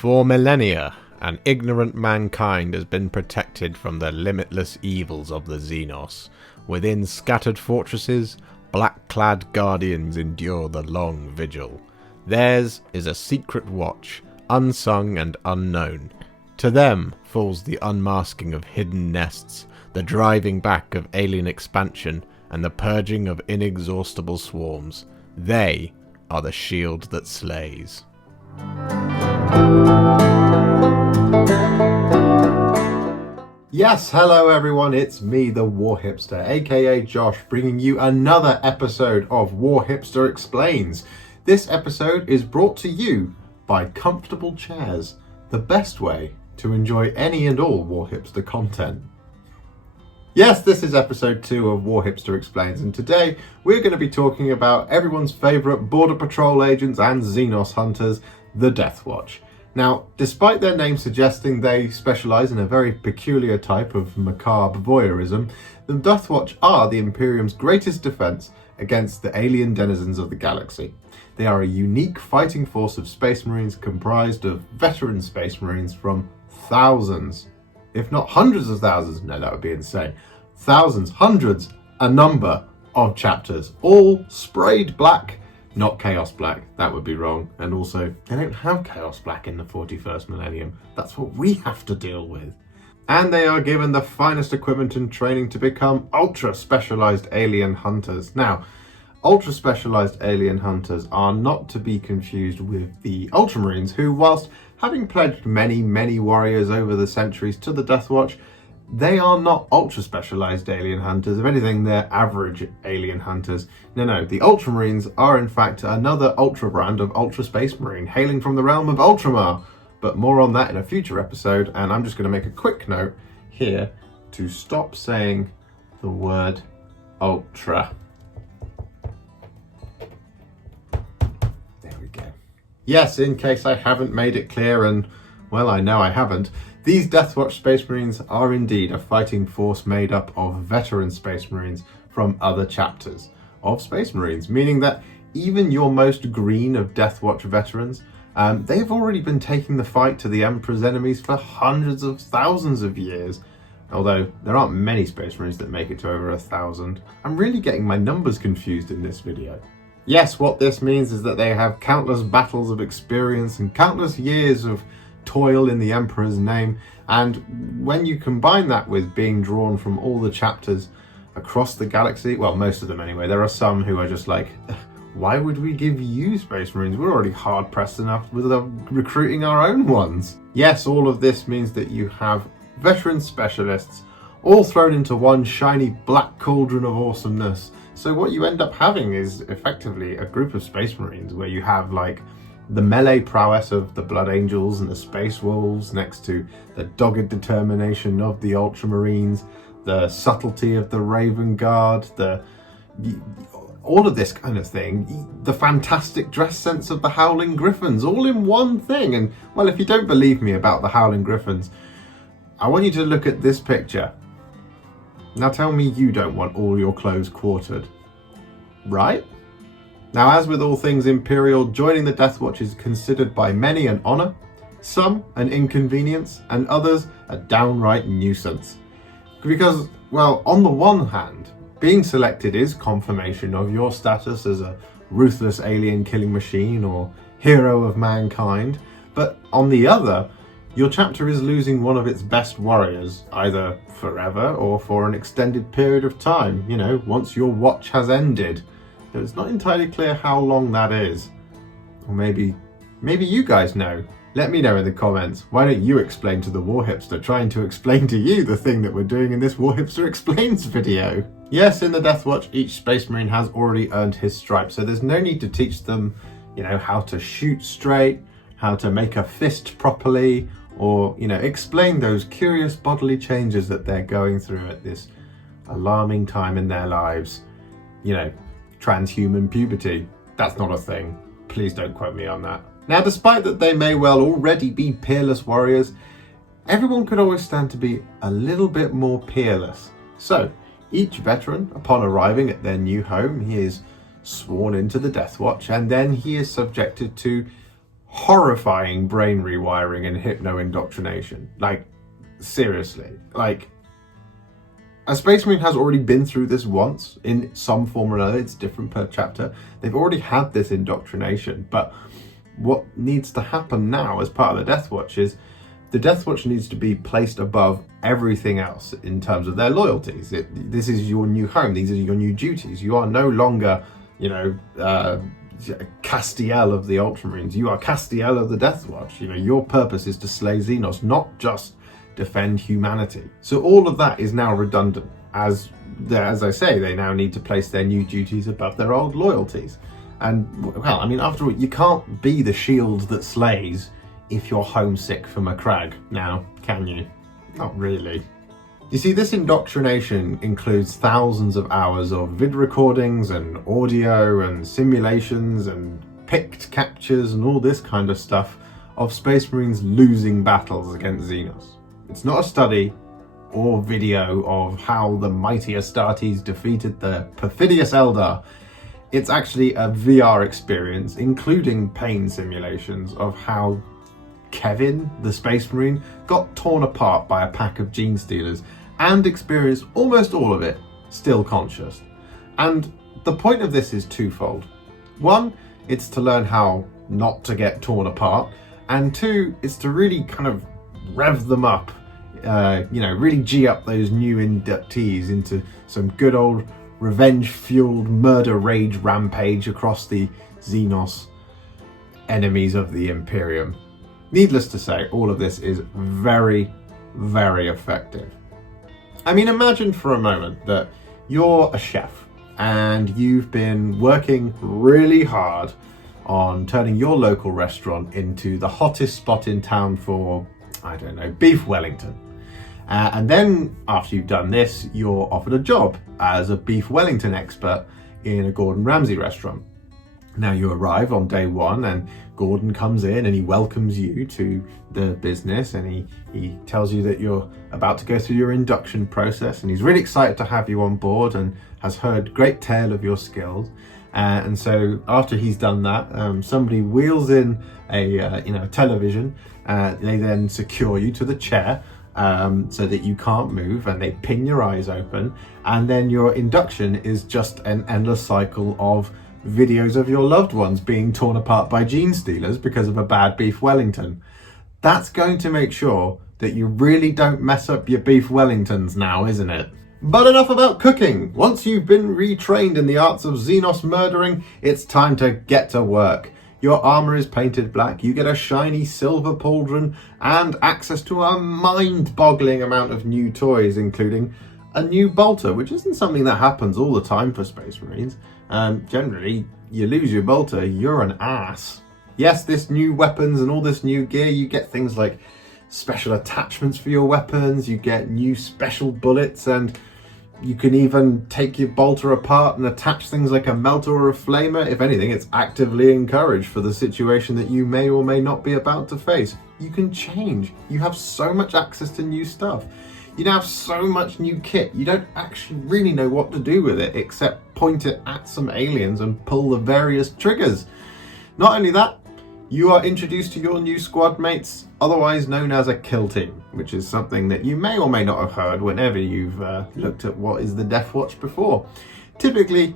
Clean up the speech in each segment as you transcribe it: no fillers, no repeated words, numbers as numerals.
For millennia, an ignorant mankind has been protected from the limitless evils of the Xenos. Within scattered fortresses, black-clad guardians endure the long vigil. Theirs is a secret watch, unsung and unknown. To them falls the unmasking of hidden nests, the driving back of alien expansion, and the purging of inexhaustible swarms. They are the shield that slays. Yes, hello everyone, it's me, the Warhipster, aka Josh, bringing you another episode of Warhipster Explains. This episode is brought to you by comfortable chairs, the best way to enjoy any and all Warhipster content. Yes, this is episode 2 of Warhipster Explains, and today we're going to be talking about everyone's favourite Border Patrol agents and Xenos hunters, the Deathwatch. Now, despite their name suggesting they specialise in a very peculiar type of macabre voyeurism, the Deathwatch are the Imperium's greatest defence against the alien denizens of the galaxy. They are a unique fighting force of Space Marines comprised of veteran Space Marines from thousands, if not hundreds of thousands, no, that would be insane, thousands, hundreds, a number of chapters, all sprayed black. Not Chaos Black, that would be wrong. And also, they don't have Chaos Black in the 41st millennium. That's what we have to deal with. And they are given the finest equipment and training to become ultra-specialised alien hunters. Now, ultra-specialised alien hunters are not to be confused with the Ultramarines, who, whilst having pledged many, many warriors over the centuries to the Deathwatch, they are not ultra-specialised alien hunters. If anything, they're average alien hunters. No, the Ultramarines are in fact another ultra brand of Ultra Space Marine, hailing from the realm of Ultramar. But more on that in a future episode, and I'm just going to make a quick note here to stop saying the word ultra. There we go. Yes, in case I haven't made it clear, and well, I know I haven't, these Deathwatch Space Marines are indeed a fighting force made up of veteran Space Marines from other chapters of Space Marines, meaning that even your most green of Deathwatch veterans, they've already been taking the fight to the Emperor's enemies for hundreds of thousands of years. Although there aren't many Space Marines that make it to over 1,000. I'm really getting my numbers confused in this video. Yes, what this means is that they have countless battles of experience and countless years of toil in the Emperor's name, and when you combine that with being drawn from all the chapters across the galaxy, well, most of them anyway, there are some who are just like, why would we give you Space Marines? We're already hard pressed enough with recruiting our own ones. Yes, all of this means that you have veteran specialists all thrown into one shiny black cauldron of awesomeness. So what you end up having is effectively a group of Space Marines where you have like the melee prowess of the Blood Angels and the Space Wolves next to the dogged determination of the Ultramarines, the subtlety of the Raven Guard, all of this kind of thing, the fantastic dress sense of the Howling Griffins, all in one thing. And well, if you don't believe me about the Howling Griffins, I want you to look at this picture. Now tell me you don't want all your clothes quartered, right? Now, as with all things Imperial, joining the Deathwatch is considered by many an honour, some an inconvenience, and others a downright nuisance. Because, well, on the one hand, being selected is confirmation of your status as a ruthless alien killing machine or hero of mankind, but on the other, your chapter is losing one of its best warriors, either forever or for an extended period of time, you know, once your watch has ended. It's not entirely clear how long that is. Or maybe you guys know. Let me know in the comments. Why don't you explain to the Warhipster trying to explain to you the thing that we're doing in this Warhipster Explains video? Yes, in the Deathwatch, each Space Marine has already earned his stripe, so there's no need to teach them, you know, how to shoot straight, how to make a fist properly, or, you know, explain those curious bodily changes that they're going through at this alarming time in their lives. You know, transhuman puberty. That's not a thing. Please don't quote me on that. Now, despite that they may well already be peerless warriors, everyone could always stand to be a little bit more peerless. So, each veteran, upon arriving at their new home, he is sworn into the Deathwatch, and then he is subjected to horrifying brain rewiring and hypno-indoctrination. Like, seriously. Like, a Space Marine has already been through this once in some form or another. It's different per chapter. They've already had this indoctrination, but what needs to happen now as part of the Deathwatch is the Deathwatch needs to be placed above everything else in terms of their loyalties. This is your new home. These are your new duties. You are no longer, Castiel of the Ultramarines. You are Castiel of the Deathwatch. Your purpose is to slay Xenos, not just defend humanity. So all of that is now redundant. As I say, they now need to place their new duties above their old loyalties. And, well, I mean, after all, you can't be the shield that slays if you're homesick for Macragge now, can you? Not really. You see, this indoctrination includes thousands of hours of vid recordings and audio and simulations and picked captures and all this kind of stuff of Space Marines losing battles against Xenos. It's not a study or video of how the mighty Astartes defeated the perfidious Eldar. It's actually a VR experience, including pain simulations of how Kevin, the Space Marine, got torn apart by a pack of gene stealers and experienced almost all of it still conscious. And the point of this is twofold. One, it's to learn how not to get torn apart, and two, it's to really kind of rev them up, really G up those new inductees into some good old revenge-fueled murder rage rampage across the Xenos enemies of the Imperium. Needless to say, all of this is very, very effective. I mean, imagine for a moment that you're a chef and you've been working really hard on turning your local restaurant into the hottest spot in town for, beef Wellington. And then after you've done this, you're offered a job as a beef Wellington expert in a Gordon Ramsay restaurant. Now you arrive on day one and Gordon comes in and he welcomes you to the business, and he tells you that you're about to go through your induction process, and he's really excited to have you on board and has heard great tale of your skills. And so after he's done that, somebody wheels in a television. They then secure you to the chair so that you can't move, and they pin your eyes open, and then your induction is just an endless cycle of videos of your loved ones being torn apart by gene stealers because of a bad beef Wellington. That's going to make sure that you really don't mess up your beef Wellingtons now, isn't it? But enough about cooking. Once you've been retrained in the arts of Xenos murdering, it's time to get to work. Your armor is painted black, you get a shiny silver pauldron, and access to a mind-boggling amount of new toys, including a new bolter, which isn't something that happens all the time for Space Marines. Generally, you lose your bolter, you're an ass. Yes, this new weapons and all this new gear, you get things like special attachments for your weapons, you get new special bullets, and you can even take your bolter apart and attach things like a melter or a flamer. If anything, it's actively encouraged for the situation that you may or may not be about to face. You can change. You have so much access to new stuff. You now have so much new kit, you don't actually really know what to do with it except point it at some aliens and pull the various triggers. Not only that, you are introduced to your new squad mates, otherwise known as a kill team, which is something that you may or may not have heard whenever you've looked at what is the Deathwatch before. Typically,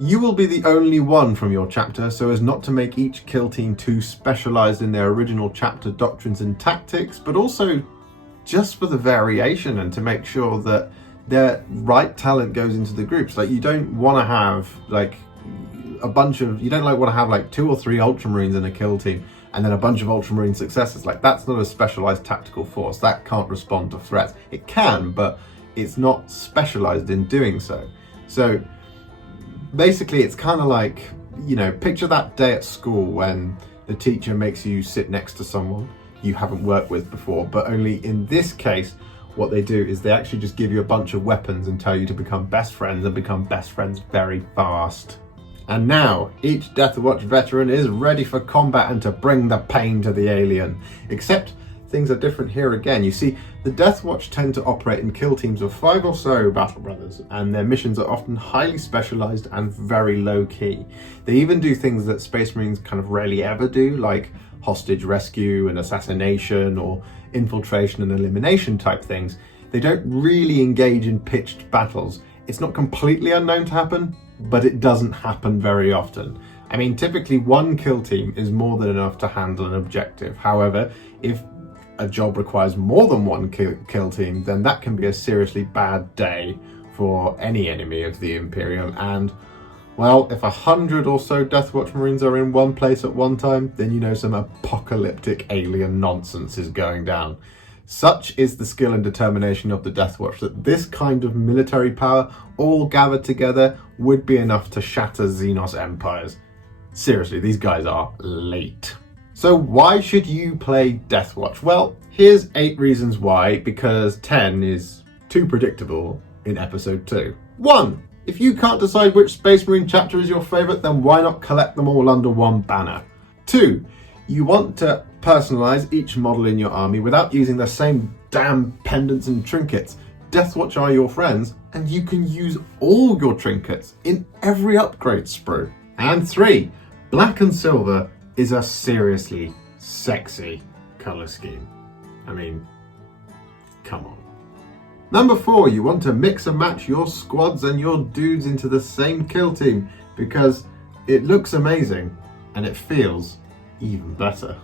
you will be the only one from your chapter, so as not to make each kill team too specialised in their original chapter doctrines and tactics, but also just for the variation and to make sure that the right talent goes into the groups. Like, you don't want to have like want to have like 2 or 3 Ultramarines in a kill team and then a bunch of Ultramarine successors. Like, that's not a specialized tactical force. That can't respond to threats. It can, but it's not specialized in doing so. So basically, it's kind of like, picture that day at school when the teacher makes you sit next to someone you haven't worked with before, but only in this case, what they do is they actually just give you a bunch of weapons and tell you to become best friends, and become best friends very fast. And now, each Deathwatch veteran is ready for combat and to bring the pain to the alien. Except things are different here again. You see, the Deathwatch tend to operate in kill teams of 5 or so battle brothers, and their missions are often highly specialized and very low key. They even do things that Space Marines kind of rarely ever do, like hostage rescue and assassination or infiltration and elimination type things. They don't really engage in pitched battles. It's not completely unknown to happen, but it doesn't happen very often. I mean, typically one kill team is more than enough to handle an objective. However, if a job requires more than one kill team, then that can be a seriously bad day for any enemy of the Imperium. And, well, if 100 or so Deathwatch Marines are in one place at one time, then you know some apocalyptic alien nonsense is going down. Such is the skill and determination of the Deathwatch that this kind of military power, all gathered together, would be enough to shatter Xenos empires. Seriously, these guys are late. So why should you play Deathwatch? Well, here's 8 reasons why, because 10 is too predictable in episode 2. 1. If you can't decide which Space Marine chapter is your favourite, then why not collect them all under one banner? 2. You want to personalise each model in your army without using the same damn pendants and trinkets. Deathwatch are your friends, and you can use all your trinkets in every upgrade sprue. And 3. Black and silver is a seriously sexy colour scheme. I mean, come on. Number 4, you want to mix and match your squads and your dudes into the same kill team because it looks amazing and it feels even better.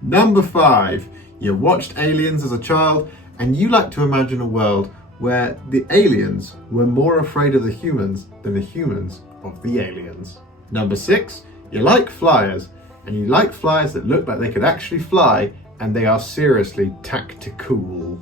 Number 5, you watched Aliens as a child and you like to imagine a world where the aliens were more afraid of the humans than the humans of the aliens. Number 6, you like flyers, and you like flyers that look like they could actually fly and they are seriously tactical.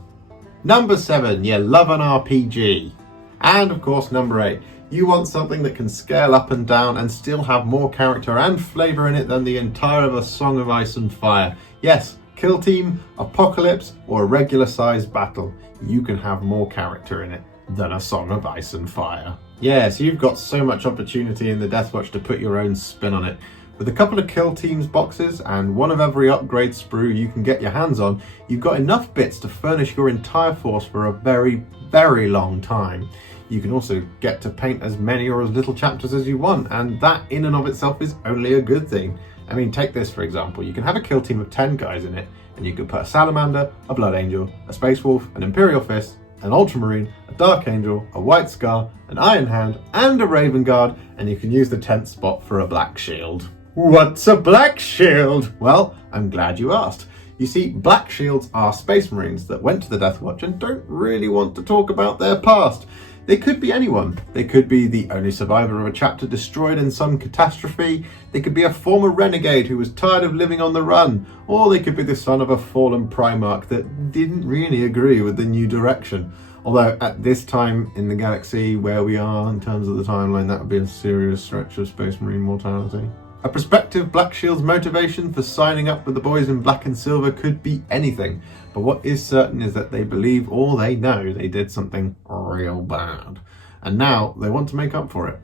Number 7, you love an RPG. And of course, number 8, you want something that can scale up and down and still have more character and flavour in it than the entire of a Song of Ice and Fire. Yes, kill team, apocalypse, or a regular sized battle. You can have more character in it than a Song of Ice and Fire. Yes, you've got so much opportunity in the Deathwatch to put your own spin on it. With a couple of kill teams boxes and one of every upgrade sprue you can get your hands on, you've got enough bits to furnish your entire force for a very, very long time. You can also get to paint as many or as little chapters as you want, and that in and of itself is only a good thing. I mean, take this for example. You can have a kill team of 10 guys in it, and you could put a Salamander, a Blood Angel, a Space Wolf, an Imperial Fist, an Ultramarine, a Dark Angel, a White Scar, an Iron Hand, and a Raven Guard, and you can use the 10th spot for a Black Shield. What's a Black Shield? Well, I'm glad you asked. You see, Black Shields are Space Marines that went to the Deathwatch and don't really want to talk about their past. They could be anyone. They could be the only survivor of a chapter destroyed in some catastrophe. They could be a former renegade who was tired of living on the run. Or they could be the son of a fallen Primarch that didn't really agree with the new direction. Although at this time in the galaxy where we are in terms of the timeline, that would be a serious stretch of Space Marine mortality. A prospective Black Shield's motivation for signing up with the boys in black and silver could be anything, but what is certain is that they believe or they know they did something real bad, and now they want to make up for it.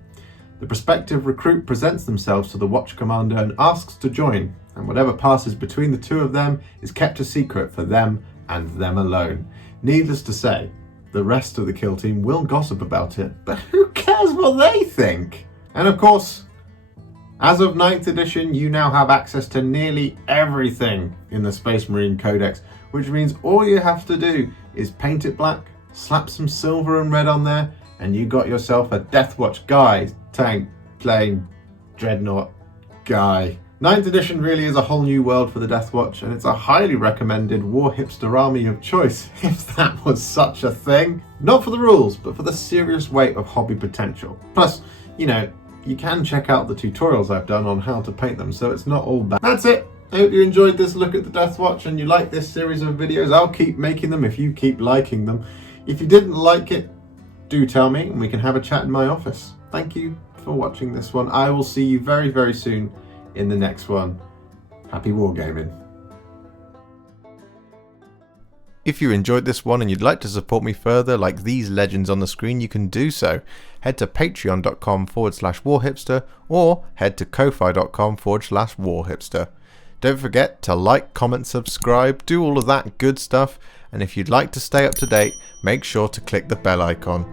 The prospective recruit presents themselves to the Watch Commander and asks to join, and whatever passes between the two of them is kept a secret for them and them alone. Needless to say, the rest of the kill team will gossip about it, but who cares what they think? And of course, as of 9th edition, you now have access to nearly everything in the Space Marine Codex, which means all you have to do is paint it black, slap some silver and red on there, and you got yourself a Deathwatch guy, tank, plane, dreadnought guy. 9th edition really is a whole new world for the Deathwatch, and it's a highly recommended Warhipster army of choice, if that was such a thing. Not for the rules, but for the serious weight of hobby potential. Plus, you know, you can check out the tutorials I've done on how to paint them, so it's not all bad. That's it! I hope you enjoyed this look at the Deathwatch and you like this series of videos. I'll keep making them if you keep liking them. If you didn't like it, do tell me and we can have a chat in my office. Thank you for watching this one. I will see you very, very soon in the next one. Happy wargaming. If you enjoyed this one and you'd like to support me further like these legends on the screen, you can do so. Head to patreon.com/warhipster or head to ko-fi.com/warhipster. Don't forget to like, comment, subscribe, do all of that good stuff, and if you'd like to stay up to date, make sure to click the bell icon.